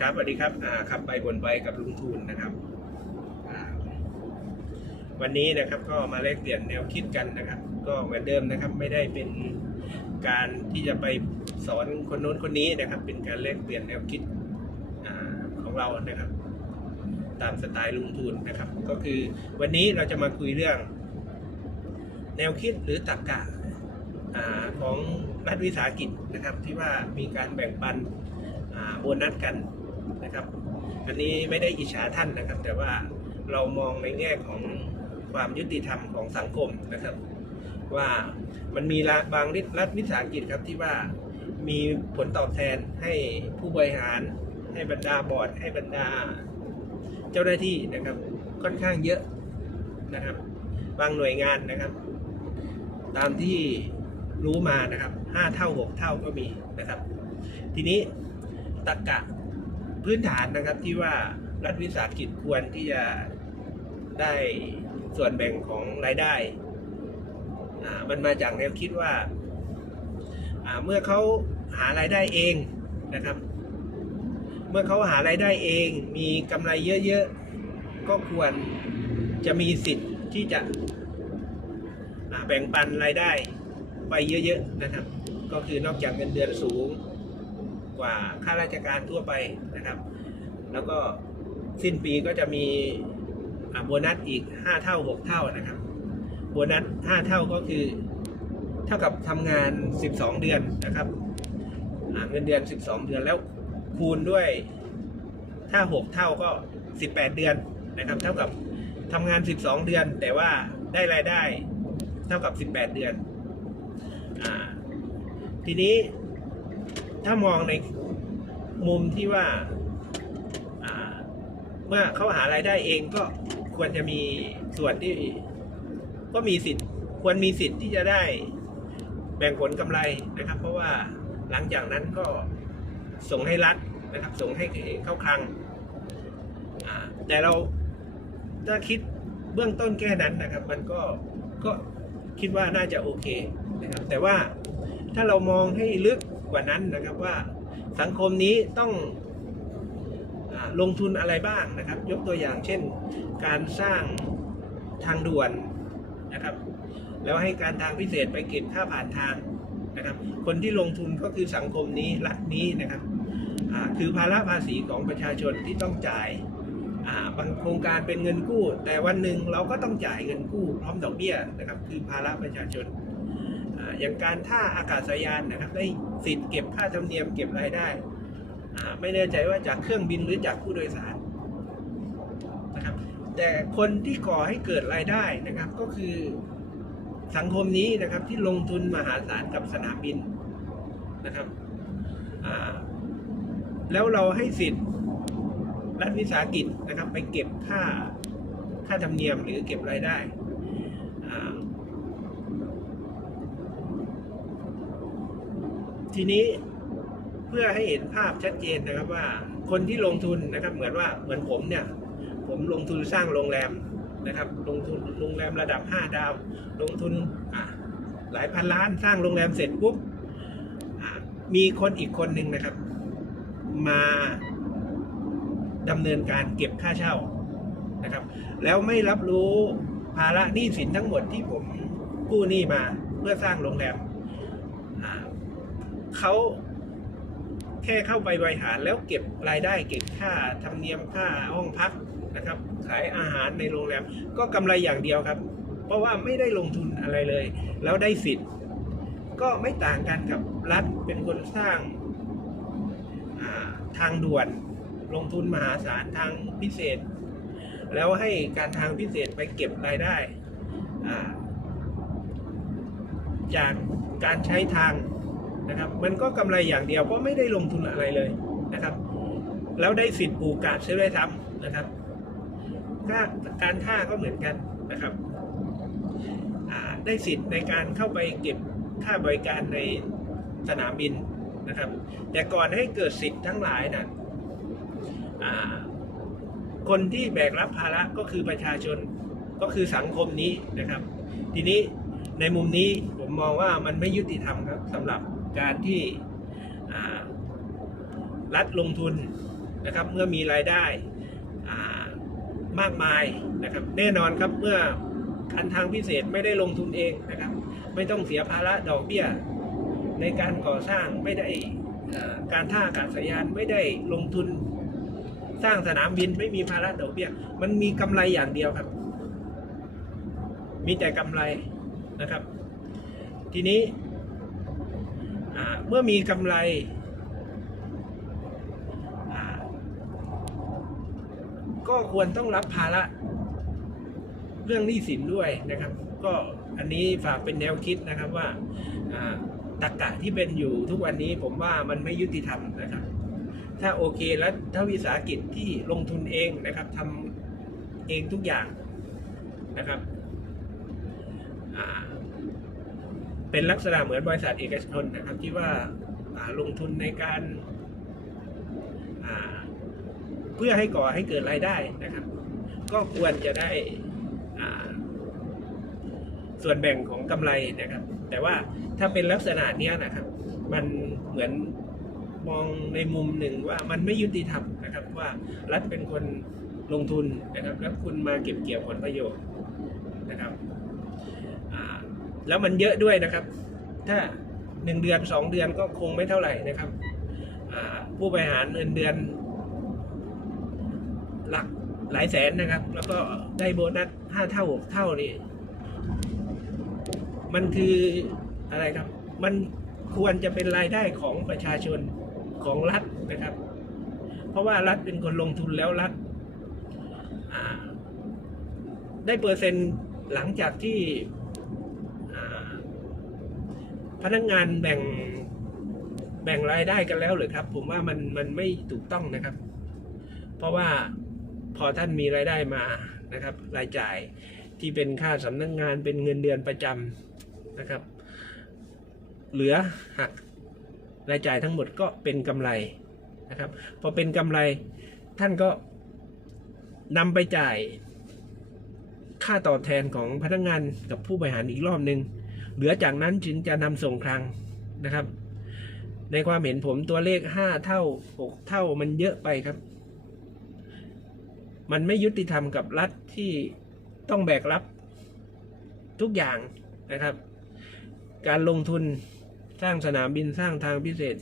ครับสวัสดีครับอ่าขับไปบนไปกับลุงทูนนะครับ วันนี้นะครับก็มาแลกเปลี่ยนแนวคิดกันนะครับ ก็เหมือนเดิมนะครับไม่ได้เป็นการที่จะไปสอนคนโน้นคนนี้นะครับ เป็นการแลกเปลี่ยนแนวคิดอของเรานะครับ ตามสไตล์ลุงทูนนะครับ ก็คือวันนี้เราจะมาคุยเรื่อง แนวคิดหรือตรรกะอของรัฐวิสาหกิจนะครับ ที่ว่ามีการแบ่งปันโบนัสกัน นะครับ อันนี้ไม่ได้อิจฉาท่านนะครับ แต่ว่าเรามองในแง่ของความยุติธรรมของสังคมนะครับ ว่ามันมีบางรัฐวิสาหกิจครับที่ว่ามีผลตอบแทนให้ผู้บริหาร ให้บรรดาบอร์ด ให้บรรดา เจ้าหน้าที่นะครับ ค่อนข้างเยอะนะครับ บางหน่วยงานนะครับ ตามที่รู้มานะครับห้าเท่าหกเท่าก็มีนะครับ ทีนี้ตรรกะ พื้นฐานนะครับที่ว่ารัฐวิสาหกิจควรที่จะได้ส่วนแบ่งของรายได้มันมาจากแนวคิดว่า เมื่อเขาหารายได้เองนะครับ เมื่อเขาหารายได้เองมีกำไรเยอะๆ ก็ควรจะมีสิทธิ์ที่จะแบ่งปันรายได้ไปเยอะๆนะครับ ก็คือนอกจากเงินเดือนสูง ว่าข้าราชการทั่วไปนะครับ แล้วก็สิ้นปีก็จะมีโบนัสอีก 5 เท่า 6 เท่านะครับ โบนัส 5 เท่าก็คือ เท่ากับทำงาน 12 เดือนนะครับเงินเดือน 12 เดือนแล้วคูณด้วยถ้า 6 เท่าก็ 18 เดือนนะครับ เท่ากับทำงาน 12 เดือน แต่ว่าได้รายได้เท่ากับ 18 เดือนอทีนี้ ถ้ามองในมุมที่ว่าเมื่อเขาหารายได้เองก็ควรจะมีส่วนที่ ก็มีสิทธิ์ควรมีสิทธิ์ที่จะได้แบ่งผลกำไรนะครับ เพราะว่าหลังจากนั้นก็ส่งให้รัฐนะครับ ส่งให้เข้าคลังแต่เราถ้าคิดเบื้องต้นแค่นั้นนะครับ มันก็ก็คิดว่าน่าจะโอเคนะครับแต่ว่าถ้าเรามองให้ลึก กว่านั้นนะครับว่าสังคมนี้ต้องอลงทุนอะไรบ้างนะครับ ยกตัวอย่างเช่น การสร้างทางด่วนนะครับ แล้วให้การทางพิเศษไปเก็บค่าผ่านทางนะครับ คนที่ลงทุนก็คือสังคมนี้รัฐนี้นะครับคือภาระภาษีของประชาชนที่ต้องจ่ายบางโครงการเป็นเงินกู้ แต่วันหนึ่งเราก็ต้องจ่ายเงินกู้พร้อมดอกเบี้ยนะครับ คือภาระประชาชน อย่างการท่าอากาศยานนะครับได้สิทธิ์เก็บค่าธรรมเนียมเก็บรายได้ ไม่แน่ใจว่าจากเครื่องบินหรือจากผู้โดยสารนะครับแต่คนที่ก่อให้เกิดรายได้นะครับก็คือสังคมนี้นะครับที่ลงทุนมหาศาลกับสนามบินนะครับแล้วเราให้สิทธิ์รัฐวิสาหกิจนะครับไปเก็บค่าค่าธรรมเนียมหรือเก็บรายได้อ่า ทีนี้เพื่อให้เห็นภาพชัดเจนนะครับว่าคนที่ลงทุนนะครับ เหมือนว่าเหมือนผมเนี่ย ผมลงทุนสร้างโรงแรมนะครับ ลงทุนโรงแรมระดับ 5 ดาว ลงทุนหลายพันล้านสร้างโรงแรมเสร็จปุ๊บมีคนอีกคนหนึ่งนะครับ มาดำเนินการเก็บค่าเช่านะครับ แล้วไม่รับรู้ภาระหนี้สินทั้งหมดที่ผมกู้หนี้มาเพื่อสร้างโรงแรม เขาแค่เข้าไปบริหารแล้วเก็บรายได้เก็บค่าธรรมเนียมค่าห้องพักนะครับ ขายอาหารในโรงแรมก็กำไรอย่างเดียวครับ เพราะว่าไม่ได้ลงทุนอะไรเลย แล้วได้สิทธิ์ ก็ไม่ต่างกันกับรัฐเป็นคนสร้างาทางด่วนลงทุนมหาศาลทางพิเศษ แล้วให้การทางพิเศษไปเก็บรายได้จากการใช้ทาง นะครับมันก็กำไรอย่างเดียวเพราะไม่ได้ลงทุนอะไรเลยนะครับแล้วได้สิทธิ์ปลูกกาบเชื้อได้ทำนะครับก็การท่าก็เหมือนกันนะครับได้สิทธิ์ในการเข้าไปเก็บค่าบริการในสนามบินนะครับ แต่ก่อนให้เกิดสิทธิ์ทั้งหลายนะอ่าคนที่แบกรับภาระก็คือประชาชนก็คือสังคมนี้นะครับ ทีนี้ในมุมนี้ผมมองว่ามันไม่ยุติธรรมครับสำหรับ การที่รัฐลงทุนนะครับเมื่อมีรายได้มากมายนะครับแน่นอนครับเมื่อการทางพิเศษไม่ได้ลงทุนเองนะครับ ไม่ต้องเสียภาระดอกเบี้ย ในการก่อสร้างไม่ได้การท่าอากาศยานไม่ได้ลงทุนสร้างสนามบินไม่มีภาระดอกเบี้ย มันมีกำไรอย่างเดียวครับ มีแต่กำไรนะครับ ทีนี้ เมื่อมีกำไรก็ควรต้องรับภาระเรื่องหนี้สินด้วยนะครับ ก็อันนี้ฝากเป็นแนวคิดนะครับว่าอ่าตรกกะที่เป็นอยู่ทุกวันนี้ผมว่ามันไม่ยุติธรรมนะครับ ถ้าโอเคแล้วถ้าวิสาหกิจที่ลงทุนเองนะครับทำเองทุกอย่างนะครับอ่า เป็นลักษณะเหมือนบริษัทเอกชนนะครับ ที่ว่าลงทุนในการาเพื่อให้ก่อให้เกิดรายได้นะครับ ก็ควรจะได้ส่วนแบ่งของกำไรนะครับ แต่ว่าถ้าเป็นลักษณะเนี้ยนะครับ มันเหมือนมองในมุมหนึ่งว่ามันไม่ยุติธรรมนะครับว่ารัฐเป็นคนลงทุนนะครับ แล้วคุณมาเก็บเกี่ยวผลประโยชน์นะครับ แล้วมันเยอะด้วยนะครับ ถ้าหนึ่งเดือนสองเดือนก็คงไม่เท่าไหร่นะครับ ผู้บริหารเงินเดือนหลักหลายแสนนะครับ แล้วก็ได้โบนัสห้าเท่าหกเท่านี่ มันคืออะไรครับ มันควรจะเป็นรายได้ของประชาชนของรัฐนะครับ เพราะว่ารัฐเป็นคนลงทุนแล้วรัฐได้เปอร์เซ็นต์หลังจากที่ พนักงานแบ่งแบ่งรายได้กันแล้วหรือครับ ผมว่ามันมันไม่ถูกต้องนะครับ เพราะว่าพอท่านมีรายได้มานะครับ รายจ่ายที่เป็นค่าสำนักงงานเป็นเงินเดือนประจำนะครับ เหลือหักรายจ่ายทั้งหมดก็เป็นกำไรนะครับ พอเป็นกำไรท่านก็นำไปจ่ายค่าตอบแทนของพนักงานกับผู้บริหารอีกรอบหนึ่ง เหลือจากนั้นจึงจะนำส่งคลังนะครับ ในความเห็นผมตัวเลขห้าเท่าหกเท่ามันเยอะไปครับ มันไม่ยุติธรรมกับรัฐที่ต้องแบกรับทุกอย่างนะครับ การลงทุนสร้างสนามบินสร้างทางพิเศษ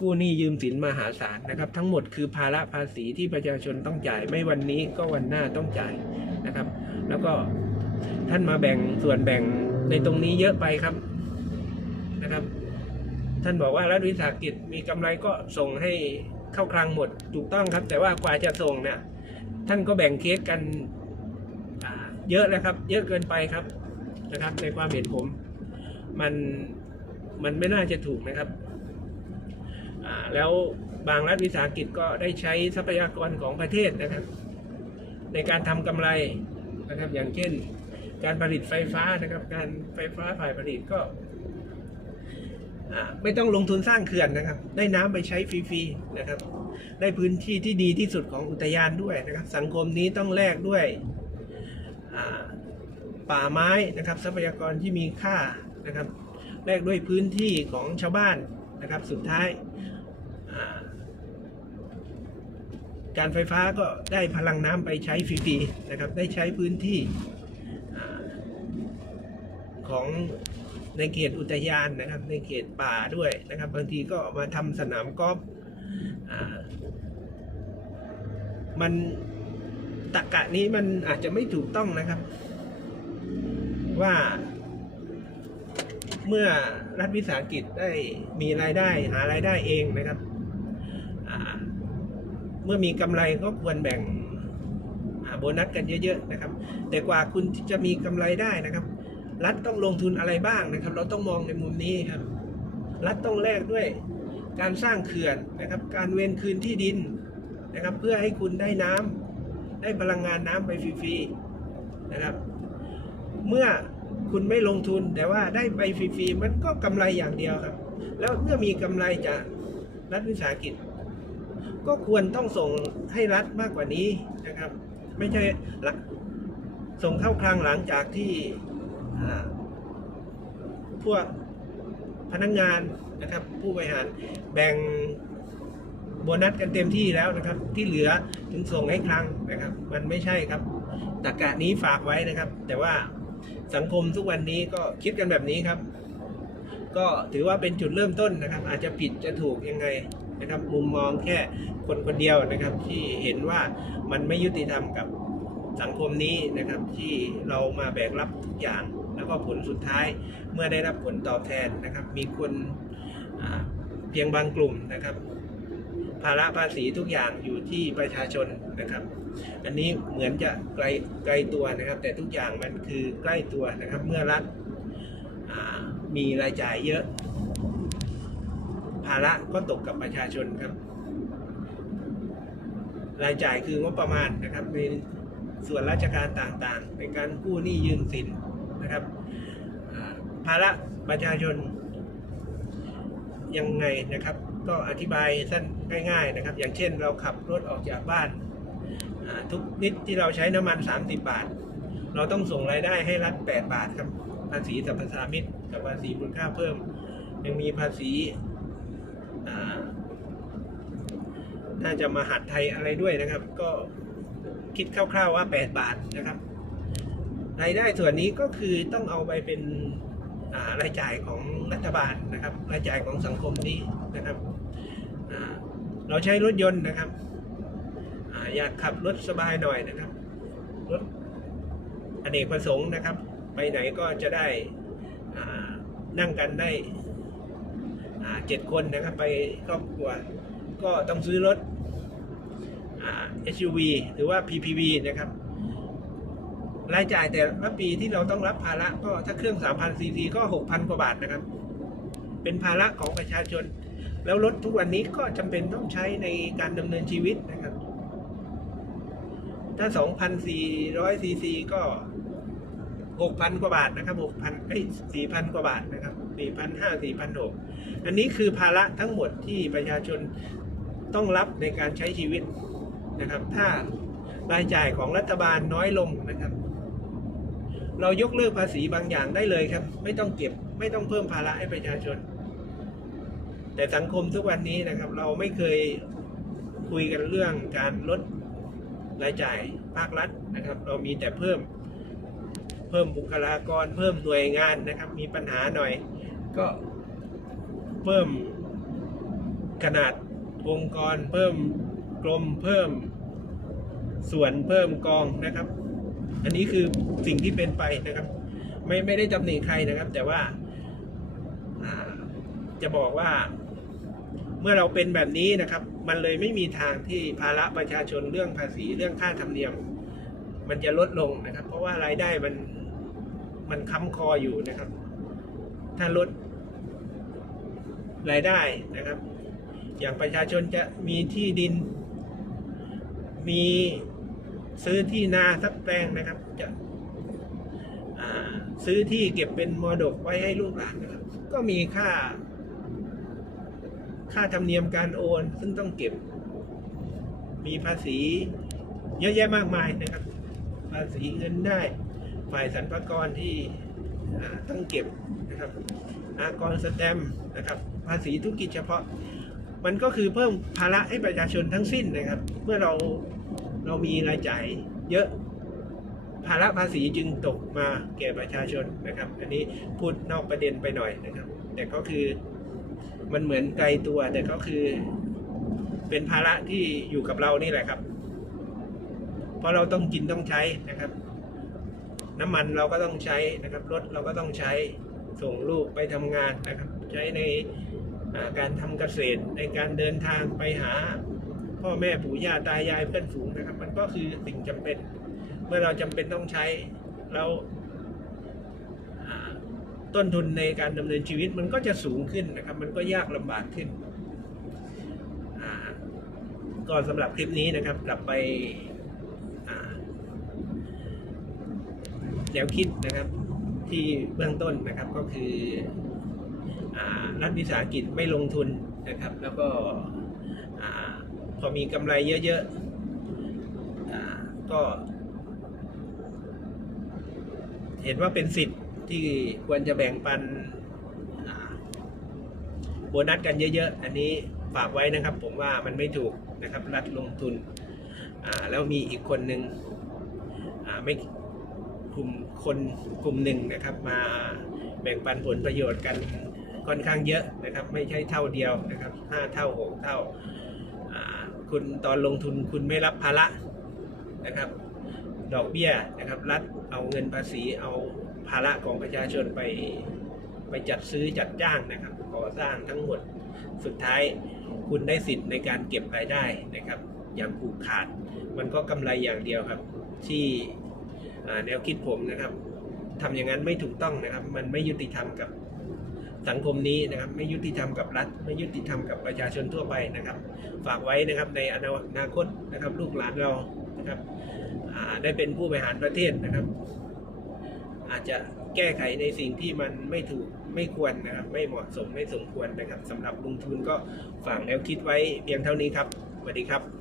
กู้หนี้ยืมสินมหาศาลนะครับ ทั้งหมดคือภาระภาษีที่ประชาชนต้องจ่าย ไม่วันนี้ก็วันหน้าต้องจ่ายนะครับ แล้วก็ท่านมาแบ่งส่วนแบ่ง ในตรงนี้เยอะไปครับนะครับ ท่านบอกว่ารัฐวิสาหกิจมีกำไรก็ส่งให้เข้าคลังหมดถูกต้องครับ แต่ว่ากว่าจะส่งเนี่ยท่านก็แบ่งเค้กกันเยอะแล้วครับ เยอะเกินไปครับนะครับ ในความเห็นผม มันมันไม่น่าจะถูกนะครับแล้วบางรัฐวิสาหกิจก็ได้ใช้ทรัพยากรของประเทศนะครับ ในการทำกำไรนะครับอย่างเช่น การผลิตไฟฟ้านะครับ การไฟฟ้าฝ่ายผลิตก็ไม่ต้องลงทุนสร้างเขื่อนนะครับ ได้น้ำไปใช้ฟรีๆนะครับ ได้พื้นที่ที่ดีที่สุดของอุทยานด้วยนะครับ สังคมนี้ต้องแลกด้วยป่าไม้นะครับ ทรัพยากรที่มีค่านะครับแลกด้วยพื้นที่ของชาวบ้านนะครับ สุดท้าย การไฟฟ้าก็ได้พลังน้ำไปใช้ฟรีๆนะครับ ได้ใช้พื้นที่ ของในเขตอุทยานนะครับ ในเขตป่าด้วยนะครับ บางทีก็มาทำสนามกอล์ฟมันตะกะนี้มันอาจจะไม่ถูกต้องนะครับ ว่า เมื่อรัฐวิสาหกิจได้มีรายได้ หารายได้เองนะครับเมื่อมีกำไรก็ควรแบ่งโบนัสกันเยอะ ๆ นะครับ แต่กว่าคุณจะมีกำไรได้นะครับ รัฐต้องลงทุนอะไรบ้างนะครับ เราต้องมองในมุมนี้ครับ รัฐต้องแลกด้วยการสร้างเขื่อนนะครับ การเวนคืนที่ดินนะครับ เพื่อให้คุณได้น้ำได้พลังงานน้ำไปฟรีๆนะครับ เมื่อคุณไม่ลงทุนแต่ว่าได้ไปฟรีๆมันก็กำไรอย่างเดียวครับ แล้วเมื่อมีกำไรจากรัฐวิสาหกิจ ก็ควรต้องส่งให้รัฐมากกว่านี้นะครับ ไม่ใช่หลักส่งเข้าคลังหลังจากที่ พวกพนักงานนะครับ ผู้บริหารแบ่งโบนัสกันเต็มที่แล้วนะครับ ที่เหลือถึงส่งให้ครั้งนะครับ มันไม่ใช่ครับตรกกะนี้ฝากไว้นะครับ แต่ว่าสังคมทุกวันนี้ก็คิดกันแบบนี้ครับ ก็ถือว่าเป็นจุดเริ่มต้นนะครับ อาจจะผิดจะถูกยังไงนะครับ มุมมองแค่คนคนเดียวนะครับ ที่เห็นว่ามันไม่ยุติธรรมกับสังคมนี้นะครับ ที่เรามาแบกรับทุกอย่าง ก็ผลสุดท้ายเมื่อได้รับผลตอบแทนนะครับ มีคนเพียงบางกลุ่มนะครับ ภาระภาษีทุกอย่างอยู่ที่ประชาชนนะครับ อันนี้เหมือนจะไกลไกลตัวนะครับ แต่ทุกอย่างมันคือใกล้ตัวนะครับ เมื่อรัฐมีรายจ่ายเยอะ ภาระก็ตกกับประชาชนครับ รายจ่ายคืองบประมาณนะครับในส่วนราชการต่างๆ ในการกู้หนี้ยืมสินนะครับ ภาระประชาชนยังไงนะครับ ก็อธิบายสั้นง่าย ๆนะครับ อย่างเช่นเราขับรถออกจากบ้าน ทุกนิดที่เราใช้น้ำมัน 30 บาท เราต้องส่งรายได้ให้รัฐ 8 บาทครับภาษีสรรพสามิตกับภาษีมูลค่าเพิ่ม ยังมีภาษีน่าจะมาหัดไทยอะไรด้วยนะครับ ก็คิดคร่าวๆว่า 8 บาทนะครับรายได้ส่วนนี้ก็คือต้องเอาไปเป็น รายจ่ายของรัฐบาลนะครับ รายจ่ายของสังคมนี้นะครับ เราใช้รถยนต์นะครับออยากขับรถสบายหน่อยนะครับรถอเนกประสงค์นะครับ ไปไหนก็จะได้นั่งกันได้เจ็ดคนนะครับ ไปครอบครัวก็ต้องซื้อรถอ SUV หรือว่า PPV นะครับ รายจ่ายแต่ละปีที่เราต้องรับภาระก็ถ้าเครื่อง 3,000ซีซีก็ 6,000 กว่าบาทนะครับ เป็นภาระของประชาชน แล้วรถทุกวันนี้ก็จำเป็นต้องใช้ในการดำเนินชีวิตนะครับ ถ้า 2,400ซีซีก็ 6,000 กว่าบาทนะครับ 6,000เอ้ย4,000 กว่าบาทนะครับ4,500 4,600อันนี้คือภาระทั้งหมดที่ประชาชนต้องรับในการใช้ชีวิตนะครับ ถ้ารายจ่ายของรัฐบาลน้อยลงนะครับ เรายกเลิกภาษีบางอย่างได้เลยครับ ไม่ต้องเก็บไม่ต้องเพิ่มภาระให้ประชาชน แต่สังคมทุกวันนี้นะครับ เราไม่เคยคุยกันเรื่องการลดรายจ่ายภาครัฐนะครับ เรามีแต่เพิ่ม เพิ่มบุคลากร เพิ่มหน่วยงานนะครับ มีปัญหาหน่อย ก็เพิ่มขนาดองค์กร เพิ่มกรมเพิ่มส่วนเพิ่มกองนะครับ อันนี้คือ สิ่งที่เป็นไปนะครับ ไม่ไม่ได้ตำหนิใครนะครับ แต่ว่าจะบอกว่า เมื่อเราเป็นแบบนี้นะครับ มันเลยไม่มีทางที่ภาระประชาชนเรื่องภาษีเรื่องค่าธรรมเนียม มันจะลดลงนะครับ เพราะว่ารายได้มันมันค้ำคออยู่นะครับ ถ้าลดรายได้นะครับ อย่างประชาชนจะมีที่ดิน มีซื้อที่นาสักแปลงนะครับ จะ ซื้อที่เก็บเป็นมรดกไว้ให้ลูกหลานนะครับ ก็มีค่า ค่าธรรมเนียมการโอน ซึ่งต้องเก็บ มีภาษี เยอะแยะมากมายนะครับ ภาษีเงินได้ฝ่ายสรรพากรที่ต้องเก็บนะครับอากรสแตมนะครับ ภาษีธุรกิจเฉพาะ มันก็คือเพิ่มภาระให้ประชาชนทั้งสิ้นนะครับ เมื่อเราเรามีรายจ่ายเยอะ ภาระภาษีจึงตกมาแก่ประชาชนนะครับ อันนี้พูดนอกประเด็นไปหน่อยนะครับ แต่ก็คือมันเหมือนไกลตัวแต่ก็คือ เป็นภาระที่อยู่กับเรานี่แหละครับ เพราะเราต้องกินต้องใช้นะครับ น้ำมันเราก็ต้องใช้นะครับรถเราก็ต้องใช้ส่งลูกไปทำงานนะครับ ใช้ในการทำเกษตรในการเดินทางไปหา พ่อแม่ปู่ย่าตายายเพื่อนฝูงนะครับ มันก็คือสิ่งจำเป็น เมื่อเราจำเป็นต้องใช้แล้วอ่าต้นทุนในการดำเนินชีวิตมันก็จะสูงขึ้นนะครับ มันก็ยากลำบากขึ้นอ่าก็สำหรับคลิปนี้นะครับ กลับไปแนวคิดนะครับที่เบื้องต้นนะครับก็คืออรัฐวิสาหกิจไม่ลงทุนนะครับ แล้วก็อพอมีกำไรเยอะๆอก็ เห็นว่าเป็นสิทธิ์ที่ควรจะแบ่งปันโบนัสกันเยอะๆ อันนี้ฝากไว้นะครับ ผมว่ามันไม่ถูกนะครับ รัฐลงทุน แล้วมีอีกคนหนึ่งไม่กลุ่มคนกลุ่มหนึ่งนะครับ มาแบ่งปันผลประโยชน์กันค่อนข้างเยอะนะครับ ไม่ใช่เท่าเดียวนะครับห้าเท่าหกเท่าอ่าคุณตอนลงทุนคุณไม่รับภาระนะครับ ดอกเบี้ยนะครับรัฐ เอาเงินภาษีเอาภาระของประชาชนไปไปจัดซื้อจัดจ้างนะครับก่อสร้างทั้งหมดสุดท้ายคุณได้สิทธิ์ในการเก็บรายได้นะครับ อย่างผูกขาด มันก็กำไรอย่างเดียวครับ ที่แนวคิดผมนะครับทำอย่างนั้นไม่ถูกต้องนะครับ มันไม่ยุติธรรมกับสังคมนี้นะครับ ไม่ยุติธรรมกับรัฐ ไม่ยุติธรรมกับประชาชนทั่วไปนะครับ ฝากไว้นะครับในอนาคตนะครับ ลูกหลานเรานะครับ ได้เป็นผู้บริหารประเทศนะครับ อาจจะแก้ไขในสิ่งที่มันไม่ถูกไม่ควรนะครับ ไม่เหมาะสมไม่สมควรนะครับสำหรับลงทุนก็ฝากแนวคิดไว้เพียงเท่านี้ครับสวัสดีครับ